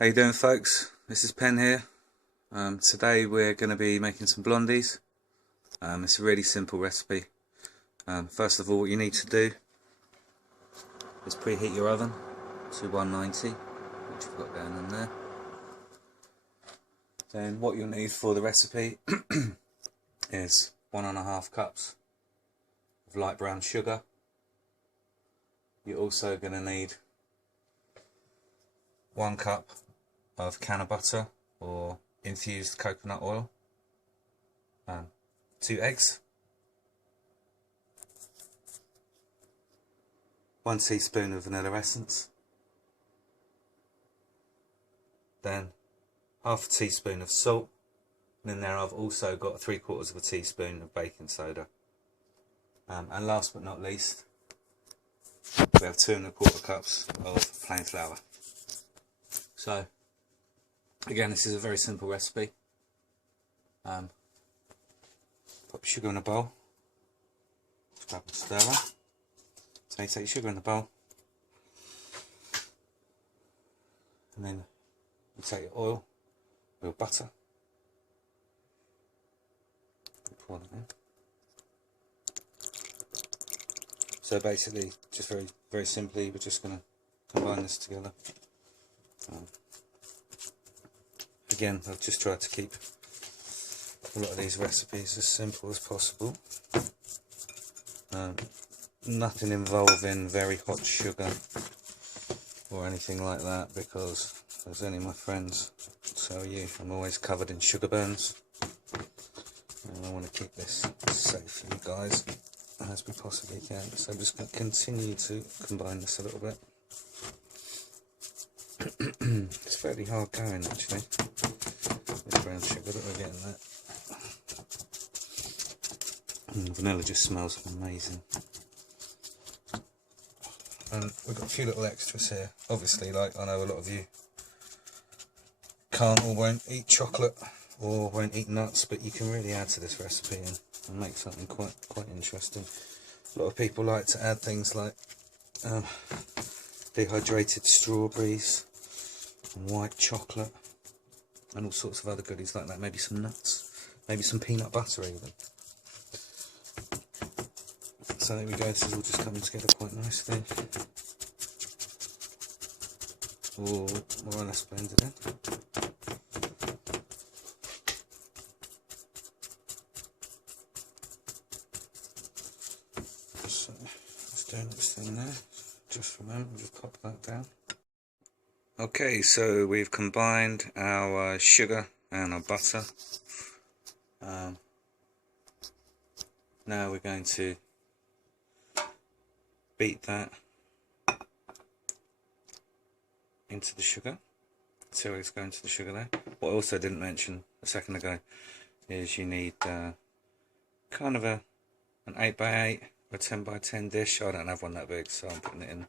How you doing, folks? This is Penn here. Today we're going to be making some blondies. It's a really simple recipe. First of all, what you need to do is preheat your oven to 190, which we've got going in there. Then what you'll need for the recipe is 1.5 cups of light brown sugar. You're also going to need 1 cup of can butter or infused coconut oil, 2 eggs, 1 teaspoon of vanilla essence, then half a teaspoon of salt, and in there I've also got 3/4 of a teaspoon of baking soda, and last but not least we have 2¼ cups of plain flour. So again, this is a very simple recipe. Pop your sugar in a bowl, grab a stirrer. So you take your sugar in the bowl, and then you take your oil, your butter, you pour that in. So basically, just very simply, we're just going to combine this together. Again, I've just tried to keep a lot of these recipes as simple as possible. Nothing involving very hot sugar or anything like that, because as any of my friends tell you, I'm always covered in sugar burns, and I want to keep this safe for you guys as we possibly can. So I'm just going to continue to combine this a little bit. It's fairly hard going actually, this brown sugar that we're getting there. Vanilla just smells amazing. And we've got a few little extras here. Obviously, like, I know a lot of you can't or won't eat chocolate or won't eat nuts, but you can really add to this recipe and make something quite interesting. A lot of people like to add things like dehydrated strawberries and white chocolate and all sorts of other goodies like that. Maybe some nuts, maybe some peanut butter even. So there we go, this is all just coming together quite nicely. All more or less blended in. So let's do its thing there. Just for a moment, we'll just pop that down. Okay, so we've combined our sugar and our butter. Now we're going to beat that into the sugar. See how it's going to the sugar there. What I also didn't mention a second ago is you need kind of an 8x8 or a 10x10 dish. I don't have one that big, so I'm putting it in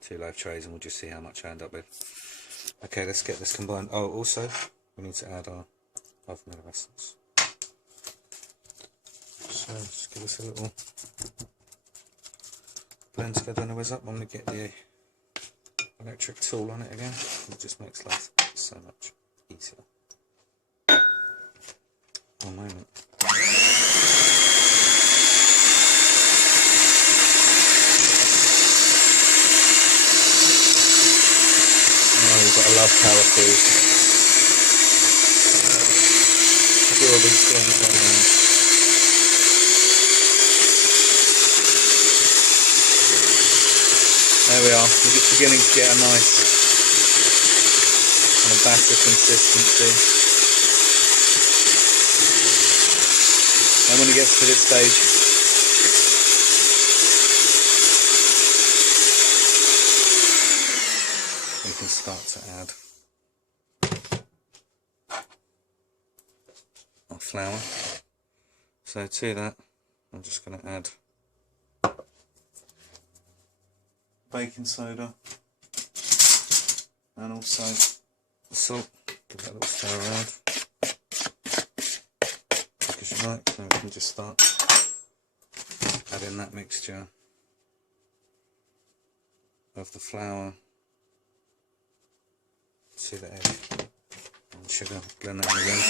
2 loaf trays and we'll just see how much I end up with. Okay, let's get this combined. Oh, also we need to add our vanilla essence. So just give us a little blend together and a whiz up. I'm going to get the electric tool on it again. It just makes life so much easier. One moment. Oh, you've got to love power food. Do all these things on there. There we are, we're just beginning to get a nice kind of batter consistency. And when it gets to this stage, we can start to add our flour. So to that, I'm just going to add baking soda and also the salt. Give that a little stir around, as you like. Then we can just start adding that mixture of the flour to see the edge. And sugar, blend that in again.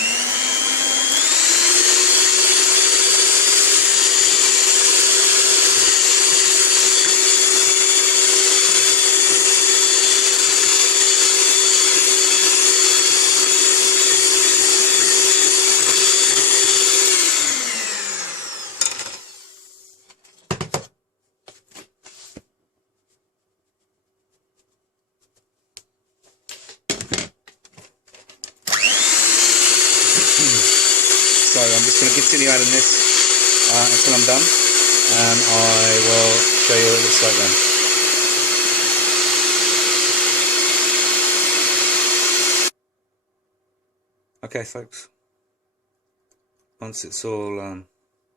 So I'm just going to continue adding this until I'm done, and I will show you what it looks like then. Okay folks, once it's all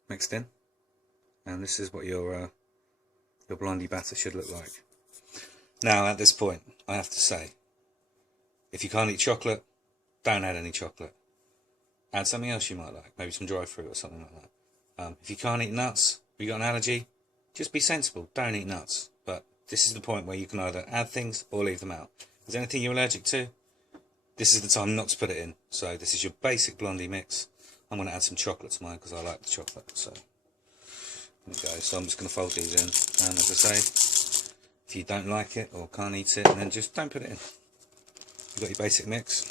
mixed in, and this is what your Blondie batter should look like. Now at this point I have to say, if you can't eat chocolate, don't add any chocolate. Add something else you might like, maybe some dry fruit or something like that. If you can't eat nuts, if you've got an allergy, just be sensible, don't eat nuts. But this is the point where you can either add things or leave them out. If there's anything you're allergic to, this is the time not to put it in. So this is your basic Blondie mix. I'm going to add some chocolate to mine because I like the chocolate. So there we go. So I'm just going to fold these in, and as I say, if you don't like it or can't eat it, then just don't put it in. You've got your basic mix.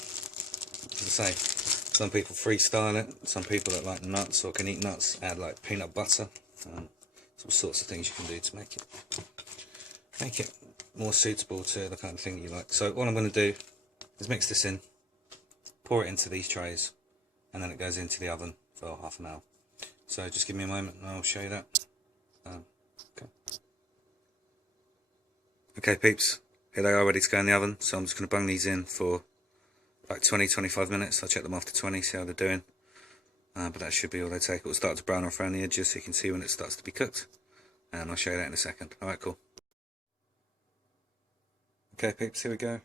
As I say, some people freestyle it, some people that like nuts or can eat nuts add like peanut butter, all sorts of things you can do to make it more suitable to the kind of thing you like. So all I'm going to do is mix this in, pour it into these trays, and then it goes into the oven for half an hour. So just give me a moment and I'll show you that. Okay peeps, here they are ready to go in the oven, so I'm just going to bung these in for like 20-25 minutes. I'll check them after 20, see how they're doing. But that should be all they take. It will start to brown off around the edges so you can see when it starts to be cooked. And I'll show you that in a second. Alright, cool. Okay peeps, here we go.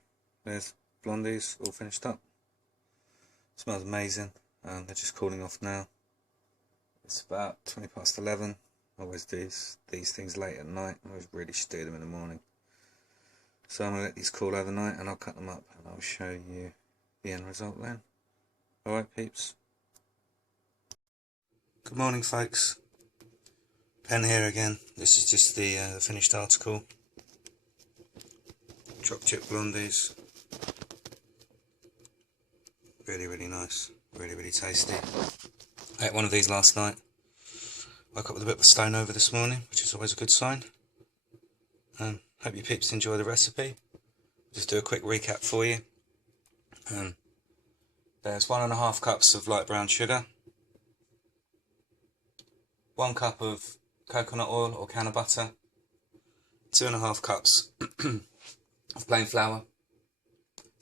There's Blondies all finished up. Smells amazing. They're just cooling off now. It's about 20 past 11. I always do these things late at night. I always really should do them in the morning. So I'm going to let these cool overnight and I'll cut them up and I'll show you the end result then. Alright peeps. Good morning folks. Penn here again. This is just the finished article. Choc chip Blondies. Really nice. Really tasty. I ate one of these last night. Woke up with a bit of a stone over this morning, which is always a good sign. Hope you peeps enjoy the recipe. Just do a quick recap for you. There's 1.5 cups of light brown sugar, 1 cup of coconut oil or can of butter, 2.5 cups of plain flour,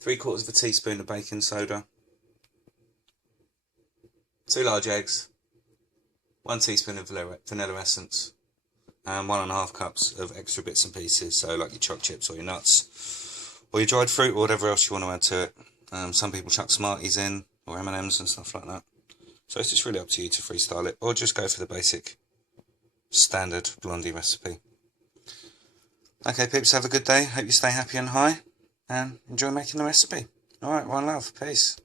3/4 of a teaspoon of baking soda, 2 large eggs, 1 teaspoon of vanilla essence, and 1.5 cups of extra bits and pieces, so like your choc chips or your nuts or your dried fruit or whatever else you want to add to it. Some people chuck Smarties in, or M&Ms and stuff like that. So it's just really up to you to freestyle it, or just go for the basic standard Blondie recipe. Okay peeps, have a good day. Hope you stay happy and high, and enjoy making the recipe. Alright, one love. Peace.